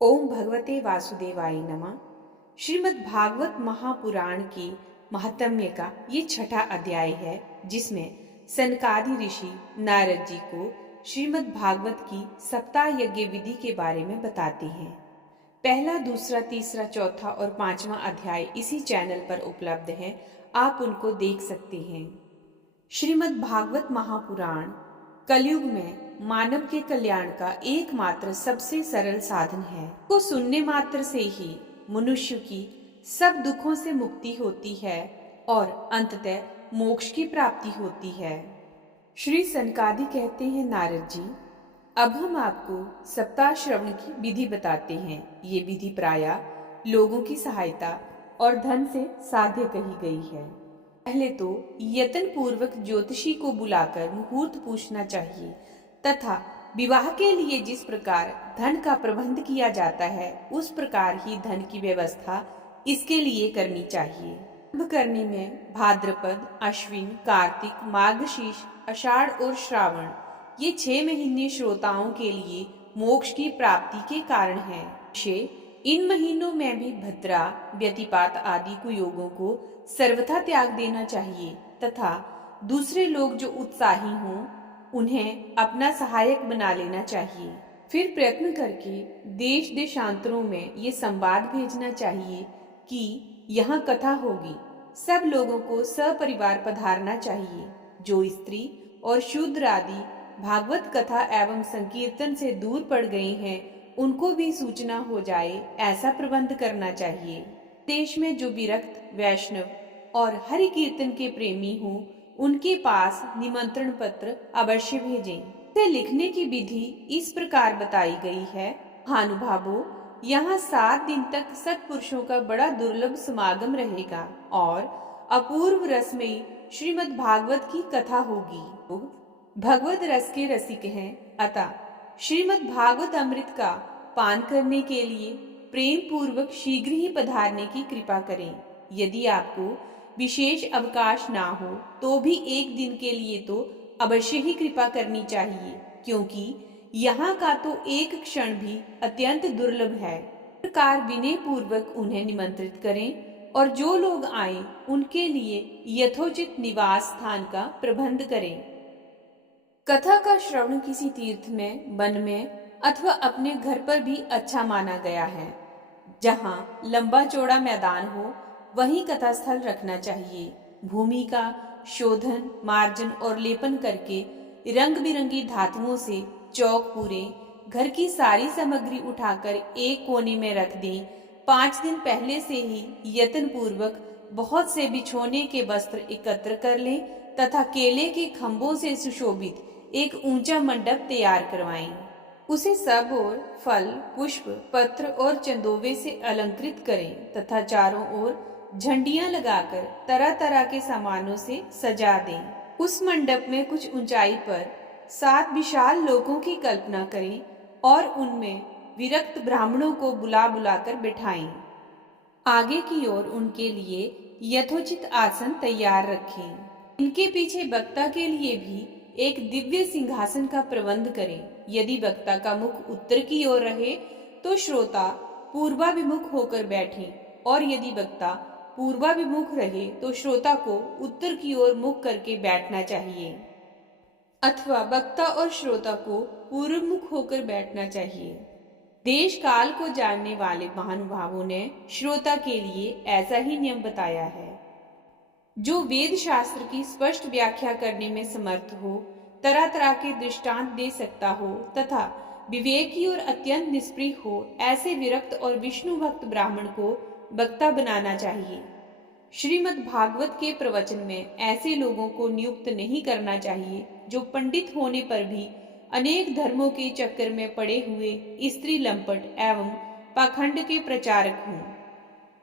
ओम भगवते वासुदेवाय नमः। श्रीमद् भागवत महापुराण के महात्म्य का ये छठा अध्याय है, जिसमें सनकादि ऋषि नारद जी को श्रीमद् भागवत की सप्ताह यज्ञ विधि के बारे में बताते हैं। पहला, दूसरा, तीसरा, चौथा और पांचवा अध्याय इसी चैनल पर उपलब्ध है, आप उनको देख सकते हैं। श्रीमद् भागवत महापुराण कलयुग में मानव के कल्याण का एकमात्र सबसे सरल साधन है। को सुनने मात्र से ही मनुष्य की सब दुखों से मुक्ति होती है और अंततः मोक्ष की प्राप्ति होती है। श्री सनकादि कहते हैं, नारद जी, अब हम आपको सप्ताह श्रवण की विधि बताते हैं। ये विधि प्रायः लोगों की सहायता और धन से साध्य कही गई है। पहले तो यत्न पूर्वक ज्योतिषी को बुलाकर मुहूर्त पूछना चाहिए तथा विवाह के लिए जिस प्रकार धन का प्रबंध किया जाता है, उस प्रकार ही धन की व्यवस्था इसके लिए करनी चाहिए। आरंभ करने में भाद्रपद, अश्विन, कार्तिक, मार्गशीर्ष, आषाढ़ और श्रावण, ये 6 महीने श्रोताओं के लिए मोक्ष की प्राप्ति के कारण हैं। इन महीनों में भी भद्रा, व्यतिपात आदि कुयोगों को सर्वथा त्याग देना चाहिए तथा दूसरे लोग जो उत्साही हों उन्हें अपना सहायक बना लेना चाहिए। फिर प्रयत्न करके देश देशांतरों में ये संवाद भेजना चाहिए कि यहाँ कथा होगी। सब लोगों को सपरिवार पधारना चाहिए। जो स्त्री और शूद्र आदि भागवत कथा एवं संकीर्तन से दूर पड़ गए हैं, उनको भी सूचना हो जाए, ऐसा प्रबंध करना चाहिए। देश में जो विरक्त, वैष्णव और हरि कीर्तन के प्रेमी हों, उनके पास निमंत्रण पत्र अवश्य भेजें। इसे लिखने की विधि इस प्रकार बताई गई है। महानुभावों, यहाँ 7 दिन तक सत्पुरुषों का बड़ा दुर्लभ समागम रहेगा और अपूर्व रसमयी श्रीमद् भागवत की कथा होगी। भगवत रस के रसिक हैं, अतः श्रीमद् भागवत अमृत का पान करने के लिए प्रेम पूर्वक शीघ्र ही पधारने की कृपा करें। यदि आपको विशेष अवकाश ना हो तो भी एक दिन के लिए तो अवश्य ही कृपा करनी चाहिए, क्योंकि यहाँ का तो एक क्षण भी अत्यंत दुर्लभ है। इस प्रकार विनय पूर्वक उन्हें निमंत्रित करें और जो लोग आए उनके लिए यथोचित निवास स्थान का प्रबंध करें। कथा का श्रवण किसी तीर्थ में, वन में अथवा अपने घर पर भी अच्छा माना गया है। जहाँ लंबा चौड़ा मैदान हो, वहीं कथा स्थल रखना चाहिए। भूमि का शोधन, मार्जन और लेपन करके रंग बिरंगी धातुओं से चौक पूरे, घर की सारी सामग्री उठाकर एक कोने में रख दें। 5 दिन पहले से ही यत्न पूर्वक बहुत से बिछोने के वस्त्र एकत्र कर लें तथा केले के खंभों से सुशोभित एक ऊंचा मंडप तैयार करवाएं। उसे सब ओर फल, पुष्प, पत्र और चंदोवे से अलंकृत करें तथा चारों ओर झंडियां लगाकर तरह तरह के सामानों से सजा दें। उस मंडप में कुछ ऊंचाई पर 7 विशाल लोकों की कल्पना करें और उनमें विरक्त ब्राह्मणों को बुला बुलाकर बिठाएं। आगे की ओर उनके लिए यथोचित आसन तैयार रखें। इनके पीछे वक्ता के लिए भी एक दिव्य सिंहासन का प्रबंध करें। यदि वक्ता का मुख उत्तर की ओर रहे तो श्रोता पूर्वाभिमुख होकर बैठें, और यदि वक्ता पूर्वाभिमुख रहे तो श्रोता को उत्तर की ओर मुख करके बैठना चाहिए, अथवा वक्ता और श्रोता को पूर्व मुख होकर बैठना चाहिए। देश काल को जानने वाले महानुभावों ने श्रोता के लिए ऐसा ही नियम बताया है। जो वेद शास्त्र की स्पष्ट व्याख्या करने में समर्थ हो, तरह तरह के दृष्टांत दे सकता हो तथा विवेकी और अत्यंत निष्प्रिय हो, ऐसे विरक्त और विष्णु भक्त ब्राह्मण को वक्ता बनाना चाहिए। श्रीमद् भागवत के प्रवचन में ऐसे लोगों को नियुक्त नहीं करना चाहिए जो पंडित होने पर भी अनेक धर्मों के चक्कर में पड़े हुए स्त्री लंपट एवं पाखंड के प्रचारक हों।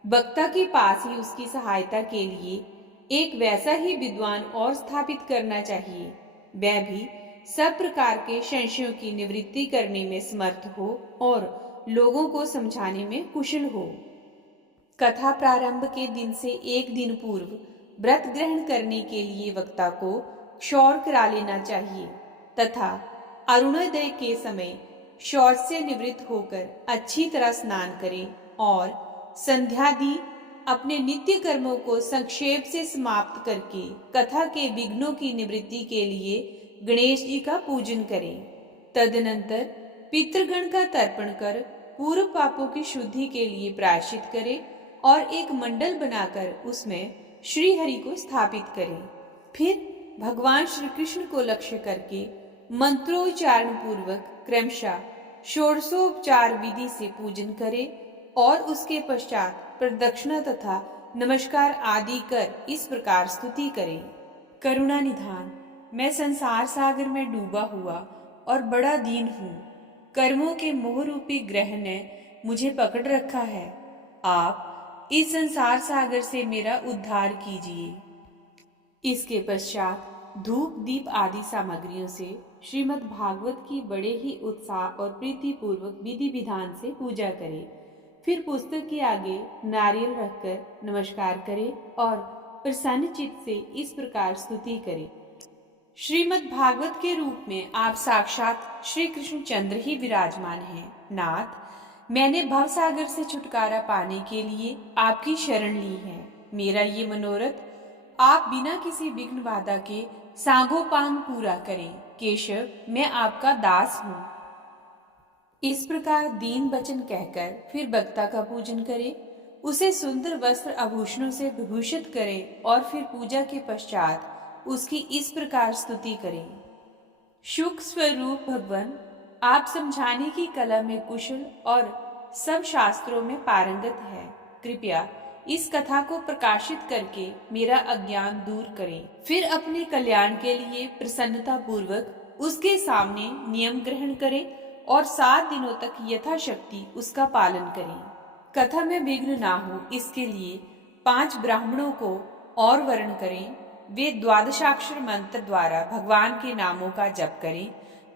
वक्ता के पास ही उसकी सहायता के लिए एक वैसा ही विद्वान और स्थापित करना चाहिए, वह भी सब प्रकार के संशयों की निवृत्ति करने में समर्थ हो और लोगों को समझाने में कुशल हो। कथा प्रारंभ के दिन से एक दिन पूर्व व्रत ग्रहण करने के लिए वक्ता को क्षौर करा लेना चाहिए तथा अरुणोदय के समय शौच से निवृत्त होकर अच्छी तरह स्नान करें और संध्यादि अपने नित्य कर्मों को संक्षेप से समाप्त करके कथा के विघ्नों की निवृत्ति के लिए गणेश जी का पूजन करें। तदनंतर पितृगण का तर्पण कर पूर्व पापों की शुद्धि के लिए प्रायश्चित करें और एक मंडल बनाकर उसमें श्री हरि को स्थापित करें। फिर भगवान श्री कृष्ण को लक्ष्य करके मंत्रोच्चारण पूर्वक क्रमशः षोडशोपचार विधि से पूजन करें और उसके पश्चात प्रदक्षिणा तथा नमस्कार आदि कर इस प्रकार स्तुति करें। करुणा निधान, मैं संसार सागर में डूबा हुआ और बड़ा दीन हूँ। कर्मों के मोह रूपी ग्रह ने मुझे पकड़ रखा है। आप इस संसार सागर से मेरा उद्धार कीजिए। इसके पश्चात धूप दीप आदि सामग्रियों से श्रीमद् भागवत की बड़े ही उत्साह और प्रीति पूर्वक विधि विधान से पूजा करें। फिर पुस्तक के आगे नारियल रखकर नमस्कार करें और प्रसन्न चित्त से इस प्रकार स्तुति करें। श्रीमद् भागवत के रूप में आप साक्षात श्री कृष्ण चंद्र ही विराजमान हैं। नाथ, मैंने भव सागर से छुटकारा पाने के लिए आपकी शरण ली है। मेरा ये मनोरथ आप बिना किसी विघ्न बाधा के सांगोपांग पूरा करें। केशव, मैं आपका दास हूँ। इस प्रकार दीन वचन कहकर फिर वक्ता का पूजन करें, उसे सुंदर वस्त्र आभूषणों से विभूषित करें और फिर पूजा के पश्चात उसकी इस प्रकार स्तुति करें। शुक स्वरूप भगवान, आप समझाने की कला में कुशल और सब शास्त्रों में पारंगत है। कृपया इस कथा को प्रकाशित करके मेरा अज्ञान दूर करें। फिर अपने कल्याण के लिए प्रसन्नता पूर्वक उसके सामने नियम ग्रहण करें और 7 दिनों तक यथाशक्ति उसका पालन करें। कथा में विघ्न ना हो इसके लिए 5 ब्राह्मणों को और वर्ण करें। वे 12 मंत्र द्वारा भगवान के नामों का जप करें।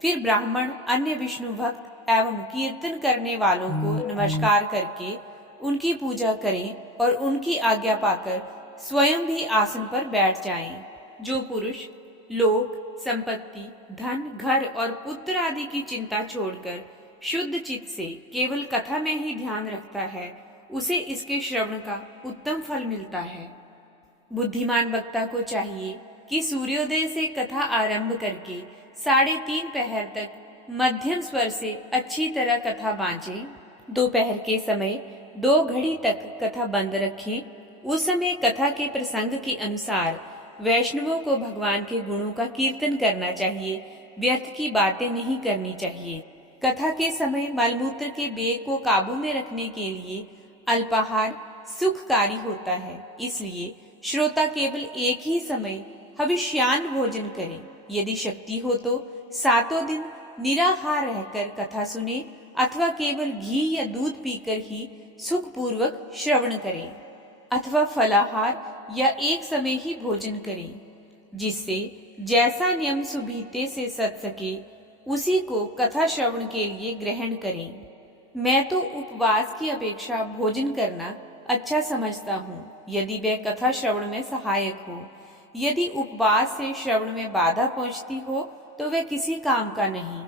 फिर ब्राह्मण अन्य विष्णु भक्त एवं कीर्तन करने वालों को नमस्कार करके उनकी पूजा करें और उनकी आज्ञा पाकर स्वयं भी आसन पर बैठ जाएं। जो पुरुष लोक, संपत्ति, धन, घर और पुत्र आदि की चिंता छोड़कर शुद्ध चित्त से केवल कथा में ही ध्यान रखता है, उसे इसके श्रवण का उत्तम फल मिलता है। बुद्धिमान वक्ता को चाहिए कि सूर्योदय से कथा आरंभ करके 3:30 पहर तक मध्यम स्वर से अच्छी तरह कथा बांचे। दोपहर के समय 2 घड़ी तक कथा बंद रखें। उस समय कथा के प्रसंग के अनुसार वैष्णवों को भगवान के गुणों का कीर्तन करना चाहिए। व्यर्थ की बातें नहीं करनी चाहिए। कथा के समय मलमूत्र के वेग को काबू में रखने के लिए अल्पाहार सुखकारी होता है। इसलिए श्रोता केवल एक ही समय हविष्यान्न भोजन करें। यदि शक्ति हो तो 7 दिन निराहार रहकर कथा सुने अथवा केवल घी या दूध पीकर ही सुखपूर्वक श्रवण करें अथवा फलाहार या एक समय ही भोजन करें। जिससे जैसा नियम सुभीते से सध सके उसी को कथा श्रवण के लिए ग्रहण करें। मैं तो उपवास की अपेक्षा भोजन करना अच्छा समझता हूँ, यदि वह कथा श्रवण में सहायक हो। यदि उपवास से श्रवण में बाधा पहुँचती हो तो वह किसी काम का नहीं।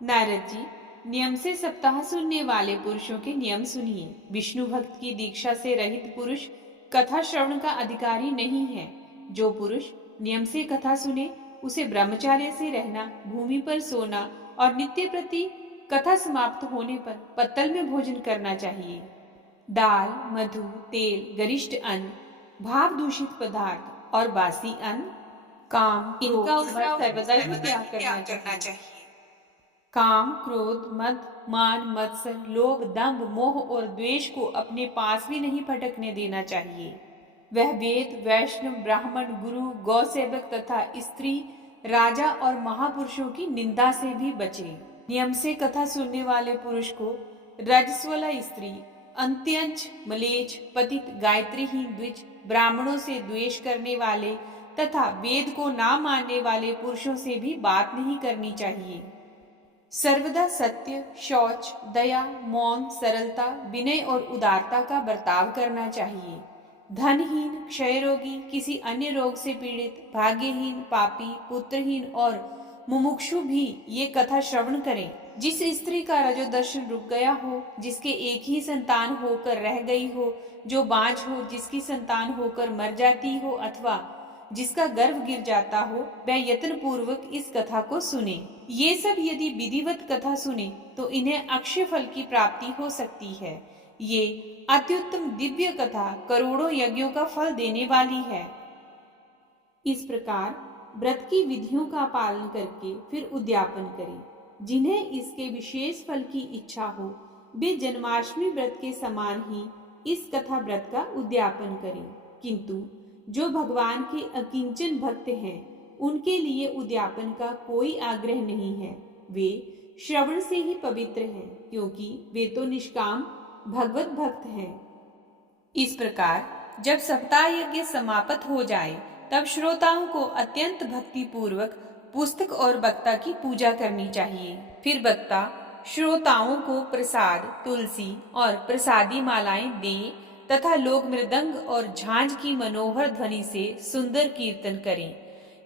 नारद जी, नियम से सप्ताह सुनने वाले पुरुषों के नियम सुनिए। विष्णु भक्त की दीक्षा से रहित पुरुष कथा श्रवण का अधिकारी नहीं है। जो पुरुष नियम से कथा सुने उसे ब्रह्मचार्य से रहना, भूमि पर सोना और नित्य प्रति कथा समाप्त होने पर पत्तल में भोजन करना चाहिए। दाल, मधु, तेल, गरिष्ठ अन्न, भाव दूषित पदार्थ और बासी अन्न, काम, इनका सर्वदा ही त्याग करना चाहिए। काम, क्रोध, मद, मान, मत्सर, लोभ, दंभ, मोह और द्वेष को अपने पास भी नहीं फटकने देना चाहिए। वह वेद, वैष्णव, ब्राह्मण, गुरु, गौ सेवक तथा स्त्री, राजा और महापुरुषों की निंदा से भी बचे। नियम से कथा सुनने वाले पुरुष को रजस्वला स्त्री, अंत्यंच, मलेच्छ, पतित, गायत्रीहीन द्विज, ब्राह्मणों से द्वेष करने वाले तथा वेद को ना मानने वाले पुरुषों से भी बात नहीं करनी चाहिए। सर्वदा सत्य, शौच, दया, मौन, सरलता, विनय और उदारता का बर्ताव करना चाहिए। धनहीन, क्षय रोगी, किसी अन्य रोग से पीड़ित, भाग्यहीन, पापी, पुत्रहीन और मुमुक्षु भी ये कथा श्रवण करें। जिस स्त्री का रजोदर्शन रुक गया हो, जिसके एक ही संतान होकर रह गई हो, जो बांझ हो, जिसकी संतान होकर मर जाती हो, अथवा जिसका गर्भ गिर जाता हो, वह यत्न पूर्वक इस कथा को सुने। ये सब यदि विधिवत कथा सुने तो इन्हें अक्षय फल की प्राप्ति हो सकती है। ये अत्युत्तम दिव्य कथा करोड़ों यज्ञों का फल देने वाली है। इस प्रकार व्रत की विधियों का पालन करके फिर उद्यापन करें। जिन्हें इसके विशेष फल की इच्छा हो, वे जन्माष्टमी व्रत के समान ही इस कथा व्रत का उद्यापन करें। किंतु जो भगवान के अकिंचन भक्त हैं, उनके लिए उद्यापन का कोई आग्रह नहीं है। वे श्रवण से ही पवित्र हैं, क्योंकि वे तो निष्काम भगवत भक्त हैं। इस प्रकार जब सप्ताह यज्ञ समाप्त हो जाए, तब श्रोताओं को अत्यंत भक्ति पूर्वक पुस्तक और वक्ता की पूजा करनी चाहिए। फिर वक्ता श्रोताओं को प्रसाद, तुलसी और प्रसादी मालाएं दे तथा लोग मृदंग और झांझ की मनोहर ध्वनि से सुंदर कीर्तन करें,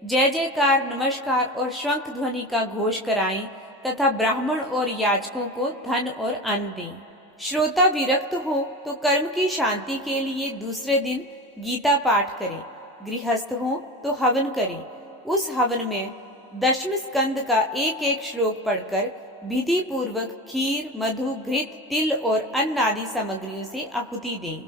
जय जयकार, नमस्कार और शंख ध्वनि का घोष कराएं तथा ब्राह्मण और याचकों को धन और अन्न दें। श्रोता विरक्त हो तो कर्म की शांति के लिए दूसरे दिन गीता पाठ करें। गृहस्थ हो तो हवन करें। उस हवन में दशम स्कंद का एक एक श्लोक पढ़कर विधि पूर्वक खीर, मधु, घृत, तिल और अन्न आदि सामग्रियों से आहुति दें,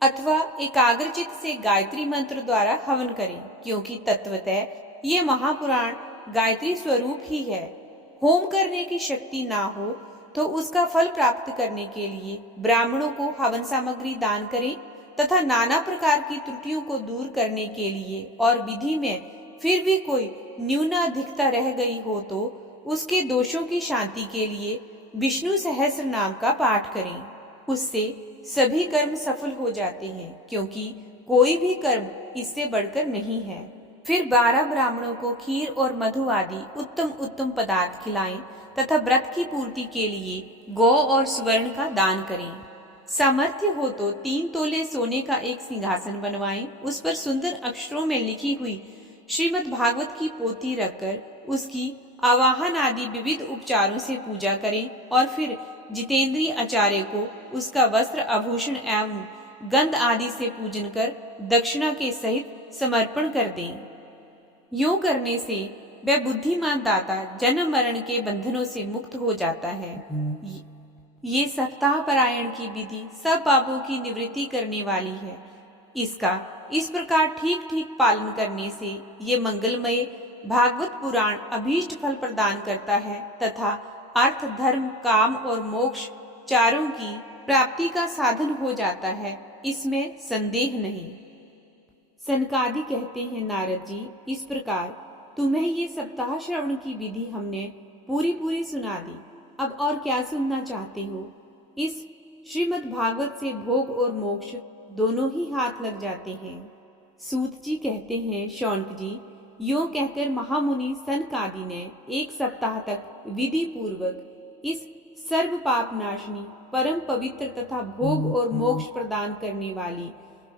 अथवा एकाग्रचित से गायत्री मंत्र द्वारा हवन करें, क्योंकि तत्वतः ये महापुराण गायत्री स्वरूप ही है। होम करने की शक्ति ना हो तो उसका फल प्राप्त करने के लिए ब्राह्मणों को हवन सामग्री दान करें तथा नाना प्रकार की त्रुटियों को दूर करने के लिए और विधि में फिर भी कोई न्यूनाधिकता रह गई हो तो उसके दोषों की शांति के लिए विष्णु सहस्र नाम का पाठ करें। उससे सभी कर्म सफल हो जाते हैं, क्योंकि कोई भी कर्म इससे बढ़कर नहीं है। फिर 12 ब्राह्मणों को खीर और मधु आदि उत्तम उत्तम पदार्थ खिलाएं तथा व्रत की पूर्ति के लिए गौ और स्वर्ण का दान करें। सामर्थ्य हो तो 3 तोले सोने का एक सिंहासन बनवाएं, उस पर सुंदर अक्षरों में लिखी हुई श्रीमद् भागवत की पोथी रखकर उसकी आवाहन आदि विविध उपचारों से पूजा करें और फिर जितेंद्रीय आचार्य को उसका वस्त्र, आभूषण एवं गंध आदि से पूजन कर दक्षिणा के सहित समर्पण कर दें। यूं करने से वह बुद्धिमान दाता जन्म मरण के बंधनों से मुक्त हो जाता है। ये सप्ताह पारायण की विधि सब पापों की निवृत्ति करने वाली है। इसका इस प्रकार ठीक ठीक पालन करने से ये मंगलमय भागवत पुराण अभीष्ट फल प्रदान करता है तथा अर्थ, धर्म, काम और मोक्ष चारों की प्राप्ति का साधन हो जाता है, इसमें संदेह नहीं। सनकादि कहते हैं, नारद जी, इस प्रकार तुम्हें ये सप्ताह श्रवण की विधि हमने पूरी सुना दी। अब और क्या सुनना चाहते हो? इस श्रीमद् भागवत से भोग और मोक्ष दोनों ही हाथ लग जाते हैं। सूत जी कहते हैं, शौनक जी, यूं कहकर महामुनि सनकादि ने 1 सप्ताह तक विधि पूर्वक इस सर्व पाप नाशनी, परम पवित्र तथा भोग और मोक्ष प्रदान करने वाली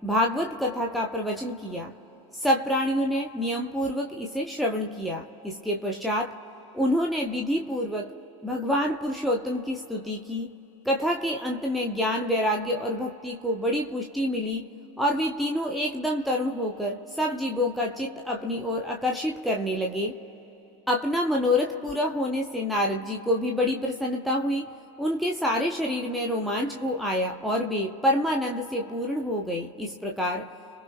भागवत कथा का प्रवचन किया। सब प्राणियों ने नियम पूर्वक इसे श्रवण किया। इसके पश्चात उन्होंने विधि पूर्वक भगवान पुरुषोत्तम की स्तुति की। कथा के अंत में ज्ञान, वैराग्य और भक्ति को बड़ी पुष्टि मिली और वे तीनों एकदम तरुण होकर सब जीवों का चित्त अपनी ओर आकर्षित करने लगे। अपना मनोरथ पूरा होने से नारद जी को भी बड़ी प्रसन्नता हुई। उनके सारे शरीर में रोमांच हो आया और वे परमानंद से पूर्ण हो गए। इस प्रकार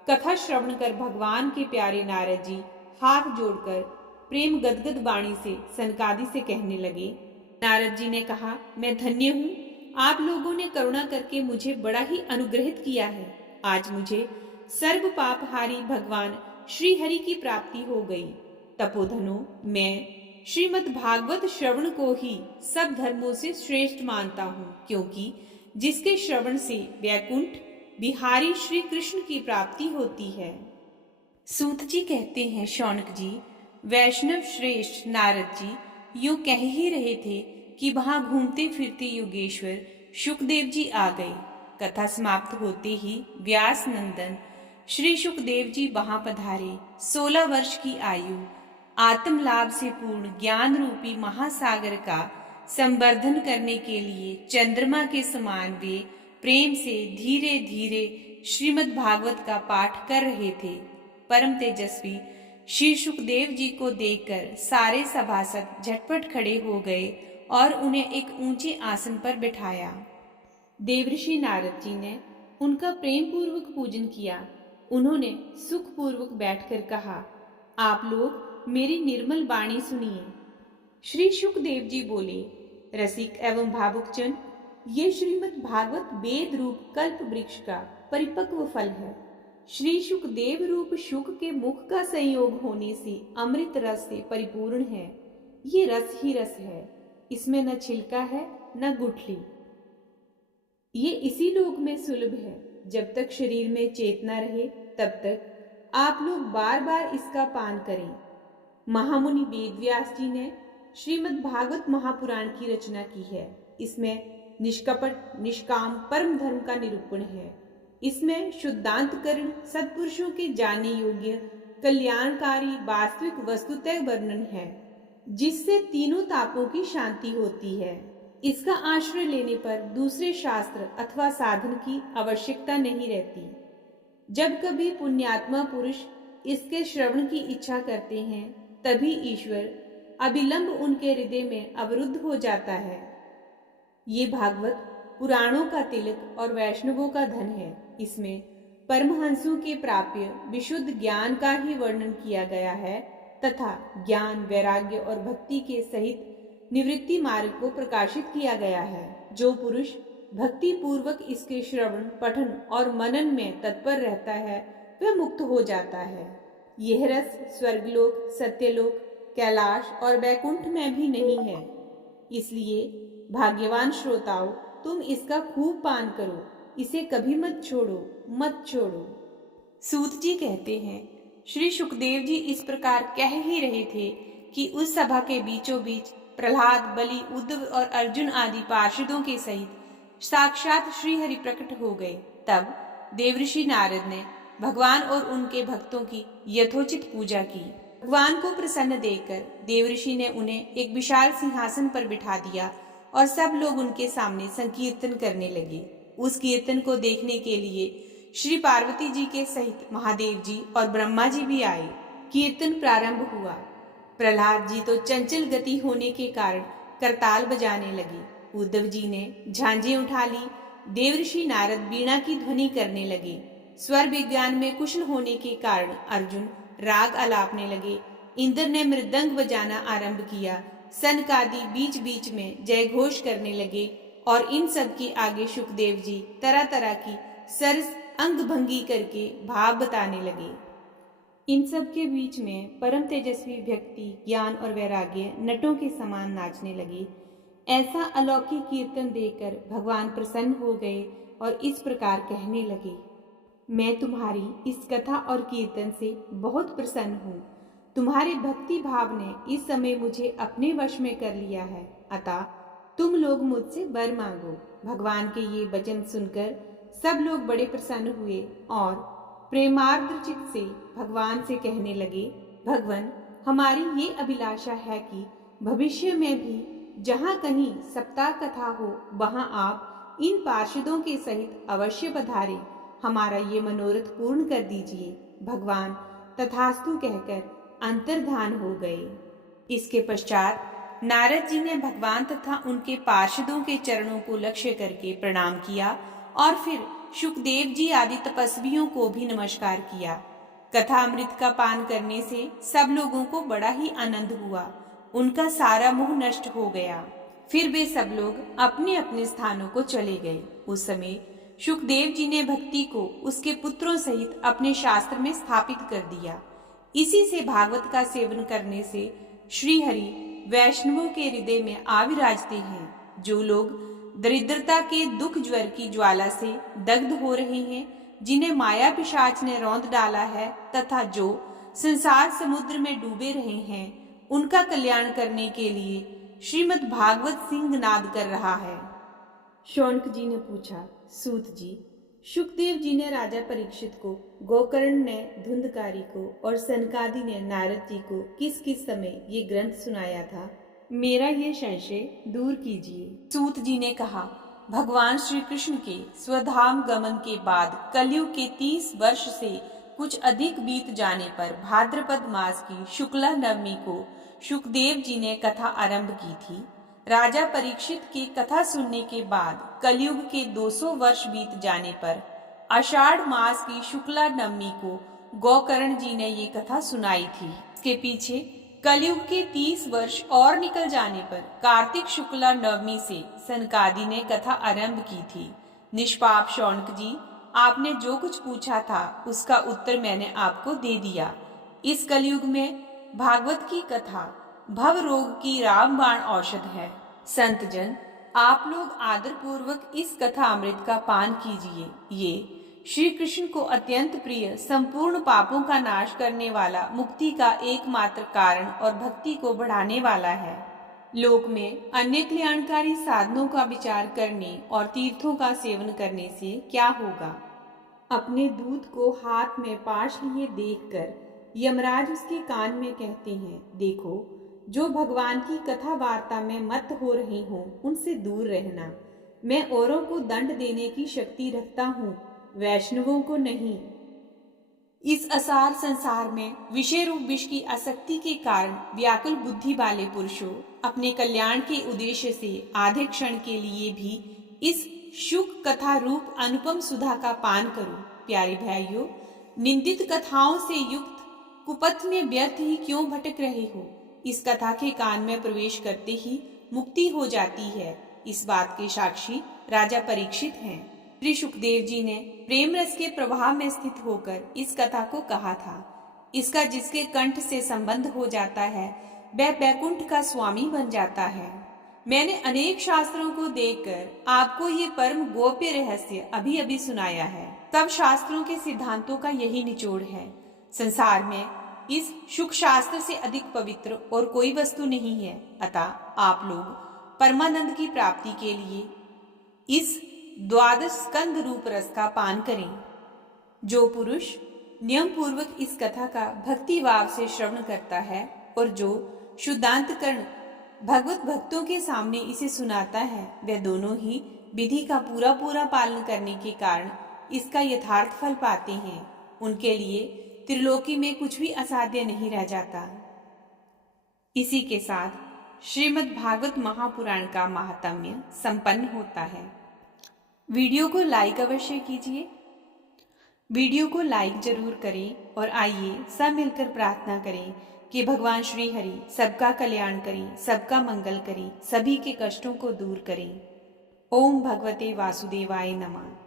कथा श्रवण कर भगवान के प्यारे नारद जी हाथ जोड़कर प्रेम गदगद वाणी से सनकादि से कहने लगे। नारद जी ने कहा, मैं धन्य हूँ, आप लोगों ने करुणा करके मुझे बड़ा ही अनुग्रहित किया है। आज मुझे सर्व पापहारी भगवान श्री हरि की प्राप्ति हो गई। तपोधनो, मैं श्रीमद् भागवत श्रवण को ही सब धर्मों से श्रेष्ठ मानता हूँ, क्योंकि जिसके श्रवण से वैकुंठ बिहारी श्री कृष्ण की प्राप्ति होती है। सूत जी कहते हैं, शौनक जी, वैष्णव श्रेष्ठ नारद जी यूं कह ही रहे थे कि वहां घूमते फिरते योगेश्वर शुकदेव जी आ गए। कथा समाप्त होते ही व्यास नंदन श्री शुकदेव जी वहां पधारे। 16 वर्ष की आयु, आत्म लाभ से पूर्ण ज्ञान रूपी महासागर का संवर्धन करने के लिए चंद्रमा के समान वे प्रेम से धीरे धीरे श्रीमद् भागवत का पाठ कर रहे थे। परम तेजस्वी श्री सुखदेव जी को देखकर सारे सभासद झटपट खड़े हो गए और उन्हें एक ऊंचे आसन पर बिठाया। देवर्षि नारद जी ने उनका प्रेम पूर्वक पूजन किया। उन्होंने सुखपूर्वक बैठकर कहा, आप लोग मेरी निर्मल वाणी सुनिए। श्री सुखदेव जी बोले, रसिक एवं भावुकजन, ये श्रीमद् भागवत वेद रूप कल्प वृक्ष का परिपक्व फल है। श्री सुखदेव रूप शुक के मुख का संयोग होने से अमृत रस से परिपूर्ण है। ये रस ही रस है, इसमें न छिलका है न गुठली। ये इसी लोक में सुलभ है। जब तक शरीर में चेतना रहे तब तक आप लोग बार बार इसका पान करें। महामुनि वेदव्यास जी ने श्रीमद् भागवत महापुराण की रचना की है। इसमें निष्कपट निष्काम परम धर्म का निरूपण है। इसमें शुद्धांतकरण सत्पुरुषों के जानने योग्य कल्याणकारी वास्तविक वस्तुतः वर्णन है, जिससे तीनों तापों की शांति होती है। इसका आश्रय लेने पर दूसरे शास्त्र अथवा साधन की आवश्यकता नहीं रहती। जब कभी पुण्यात्मा पुरुष इसके श्रवण की इच्छा करते हैं, तभी ईश्वर अविलंब उनके हृदय में अवरुद्ध हो जाता है। ये भागवत पुराणों का तिलक और वैष्णवों का धन है। इसमें परमहंसों के प्राप्य विशुद्ध ज्ञान का ही वर्णन किया गया है तथा ज्ञान, वैराग्य और भक्ति के सहित निवृत्ति मार्ग को प्रकाशित किया गया है। जो पुरुष भक्ति पूर्वक इसके श्रवण, पठन और मनन में तत्पर रहता है, वह मुक्त हो जाता है। यह रस स्वर्गलोक, सत्यलोक, कैलाश और वैकुंठ में भी नहीं है। इसलिए भाग्यवान श्रोताओं, तुम इसका खूब पान करो, इसे कभी मत छोड़ो। सूत जी कहते हैं, श्री सुखदेव जी इस प्रकार कह ही रहे थे कि उस सभा के बीचों बीच प्रहलाद, बलि, उद्धव और अर्जुन आदि पार्षदों के सहित साक्षात श्री हरि प्रकट हो गए। तब देवर्षि नारद ने भगवान और उनके भक्तों की यथोचित पूजा की। भगवान को प्रसन्न देखकर देवर्षि ने उन्हें एक विशाल सिंहासन पर बिठा दिया और सब लोग उनके सामने संकीर्तन करने लगे। उस कीर्तन को देखने के लिए श्री पार्वती जी के सहित महादेव जी और ब्रह्मा जी भी आए। कीर्तन प्रारंभ हुआ। प्रहलाद जी तो चंचल गति होने के कारण करताल बजाने लगे। उद्धव जी ने झांझें उठा ली। देवर्षि नारद वीणा की ध्वनि करने लगे। स्वर विज्ञान में कुशल होने के कारण अर्जुन राग आलापने लगे। इंद्र ने मृदंग बजाना आरंभ किया। सनकादि बीच बीच में जय घोष करने लगे और इन सब के आगे सुखदेव जी तरह तरह की सरस अंग भंगी करके भाव बताने लगे। इन सब के बीच में परम तेजस्वी व्यक्ति ज्ञान और वैराग्य नटों के समान नाचने लगे। ऐसा अलौकिक कीर्तन देखकर भगवान प्रसन्न हो गए और इस प्रकार कहने लगे, मैं तुम्हारी इस कथा और कीर्तन से बहुत प्रसन्न हूँ। तुम्हारे भक्ति भाव ने इस समय मुझे अपने वश में कर लिया है, अतः तुम लोग मुझसे वर मांगो। भगवान के ये वचन सुनकर सब लोग बड़े प्रसन्न हुए और प्रेमार्द्र चित्त से भगवान से कहने लगे, भगवान, हमारी ये अभिलाषा है कि भविष्य में भी जहाँ कहीं सप्ताह कथा हो, वहाँ आप इन पार्षदों के सहित अवश्य पधारें। हमारा ये मनोरथ पूर्ण कर दीजिए। भगवान तथास्तु कहकर अंतर्धान हो गए। इसके पश्चात नारद जी ने भगवान तथा उनके पार्षदों के चरणों को लक्ष्य करके प्रणाम किया और फिर सुखदेव जी आदि तपस्वियों को भी नमस्कार किया। कथा अमृत का पान करने से सब लोगों को बड़ा ही आनंद हुआ। उनका सारा मोह नष्ट हो गया। फिर वे सब लोग अपने अपने स्थानों को चले गए। उस समय सुखदेव जी ने भक्ति को उसके पुत्रों सहित अपने शास्त्र में स्थापित कर दिया। इसी से भागवत का सेवन करने से श्री हरि वैष्णवों के हृदय में आविराजते हैं। जो लोग दरिद्रता के दुख ज्वर की ज्वाला से दग्ध हो रहे हैं, जिन्हें माया पिशाच ने रौंद डाला है तथा जो संसार समुद्र में डूबे रहे हैं, उनका कल्याण करने के लिए श्रीमद् भागवत सिंह नाद कर रहा है। शौनक जी ने पूछा, सूत जी, सुखदेव जी ने राजा परीक्षित को, गोकर्ण ने धुंधकारी को और सनकादि ने नारद जी को किस किस समय ये ग्रंथ सुनाया था? मेरा ये संशय दूर कीजिए। सूत जी ने कहा, भगवान श्री कृष्ण के स्वधाम गमन के बाद कलयुग के 30 वर्ष से कुछ अधिक बीत जाने पर भाद्रपद मास की शुक्ला नवमी को शुकदेव जी ने कथा आरंभ की थी। राजा परीक्षित की कथा सुनने के बाद कलयुग के 200 वर्ष बीत जाने पर आषाढ़ मास की शुक्ला नवमी को गोकर्ण जी ने ये कथा सुनाई थी। इसके पीछे कलयुग के 30 वर्ष और निकल जाने पर कार्तिक शुक्ला नवमी से सनकादि ने कथा आरंभ की थी। निष्पाप शौनक जी, आपने जो कुछ पूछा था उसका उत्तर मैंने आपको दे दिया। इस कलयुग में भागवत की कथा भव रोग की रामबाण औषध है। संतजन, आप लोग आदर पूर्वक इस कथा अमृत का पान कीजिए। ये श्री कृष्ण को अत्यंत प्रिय, संपूर्ण पापों का नाश करने वाला, मुक्ति का एकमात्र कारण और भक्ति को बढ़ाने वाला है। लोक में अन्य कल्याणकारी साधनों का विचार करने और तीर्थों का सेवन करने से क्या होगा? अपने दूत को हाथ में पाश लिए देखकर यमराज उसके कान में कहते हैं, देखो, जो भगवान की कथा वार्ता में मत हो रही हो उनसे दूर रहना। मैं औरों को दंड देने की शक्ति रखता हूँ, वैष्णवों को नहीं। इस असार संसार में विषय रूप विष की आसक्ति के कारण व्याकुल बुद्धि वाले पुरुषों, अपने कल्याण के उद्देश्य से आधे क्षण के लिए भी इस शुक कथा रूप अनुपम सुधा का पान करो। प्यारे भाइयों, निंदित कथाओं से युक्त कुपथ में व्यर्थ ही क्यों भटक रहे हो? इस कथा के कान में प्रवेश करते ही मुक्ति हो जाती है। इस बात के साक्षी राजा परीक्षित हैं। श्री सुखदेव जी ने प्रेम रस के प्रवाह में स्थित होकर इस कथा को कहा था। इसका जिसके कंठ से संबंध हो जाता है वह बैकुंठ का स्वामी बन जाता है। मैंने अनेक शास्त्रों को देखकर आपको ये परम गोप्य रहस्य अभी अभी सुनाया है। सब शास्त्रों के सिद्धांतों का यही निचोड़ है। संसार में इस शुक शास्त्र से अधिक पवित्र और कोई वस्तु नहीं है। अतः आप लोग परमानंद की प्राप्ति के लिए इस द्वादश स्कंद रूप रस का पान करें। जो पुरुष नियम पूर्वक इस कथा का भक्ति भाव से श्रवण करता है और जो शुद्धांतकरण भगवत भक्तों के सामने इसे सुनाता है, वह दोनों ही विधि का पूरा पूरा पालन करने के कारण इसका यथार्थ फल पाते हैं। उनके लिए त्रिलोकी में कुछ भी असाध्य नहीं रह जाता। इसी के साथ श्रीमद् भागवत महापुराण का महात्म्य संपन्न होता है। वीडियो को लाइक अवश्य कीजिए। वीडियो को लाइक जरूर करें और आइए सब मिलकर प्रार्थना करें कि भगवान श्री हरि सबका कल्याण करें, सबका मंगल करें, सभी के कष्टों को दूर करें। ओम भगवते वासुदेवाय नमः।